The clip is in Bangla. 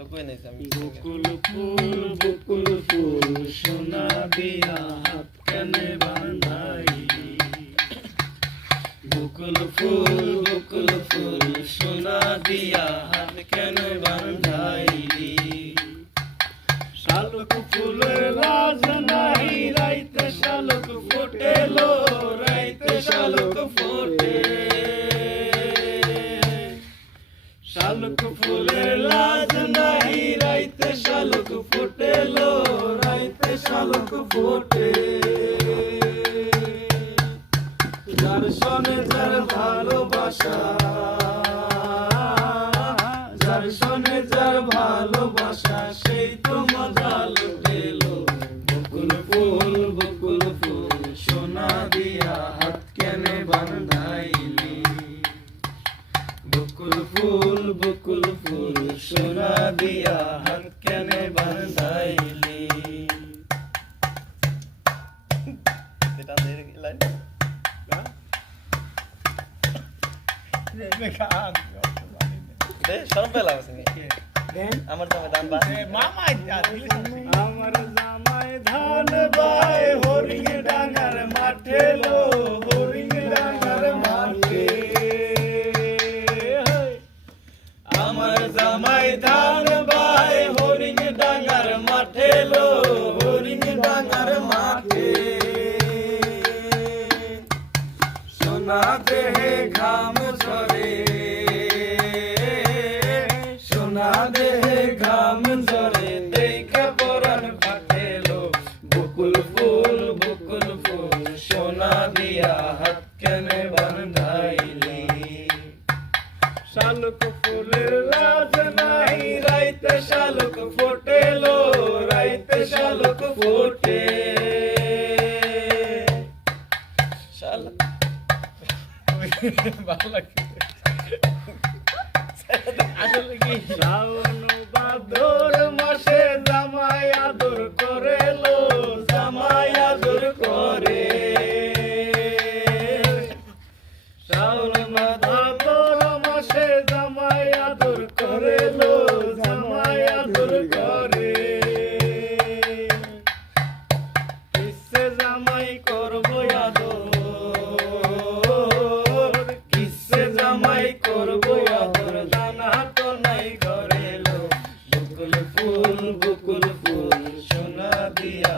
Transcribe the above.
বকুল ফুল সোনা দিয়া হাত কেনে বাঁধাইলি বকুল ফুল সোনা দিয়া হাত কেনে বাঁধাইলি শালুক ফুলের লাজ নাই রাইতে শালুক ফোটেলো রাইতে শালুক ফোটে শালুক ফুলের লাজ নাই রাইতে শালুক ফোটেলো রাইতে শালুক ফোটে যার সনে যার ভালোবাসা যার সনে যার ভালোবাসা সেই তো মজা লুটেলো বকুল ফুল সোনা দিয়া হাত কেনে বাঁধাইলি বকুল ফুল সোনা দিয়া হাত কেনে বাঁধাইলি আমার জামাই ধান বাই হরিং ডাঙ্গার মাঠে লো হরিং ডাঙ্গার মাঠে আমার জামাই ধান বাই হরিং ডাঙ্গার মাঠে লো হরিং ডাঙ্গার মাঠে সোনা দেহে ঘাম ঝরে সোনা দেহে ঘাম ঝরে দেখা পরাণ ফাটেলো বকুল ফুল সোনা দিয়া হাত কেনে বাঁধাইলি শালুক ফুলের লাজ নাই রাইতে শালুক ফোটেলো রাইতে শালুক ফোটে শালুক ভালো লাগে আসলে কি শ্রাবণ ভাদর মাসে জামাই আদর করে লো জামাই আদর করে শ্রাবণ ভাদর মাসে জামাই আদর করে লো জামাই আদর করে কিসে জামাই করবো আদর কিসে জামাই করবো আদর জানা তো নাই ঘরে লো বকুল ফুল সোনা দিয়া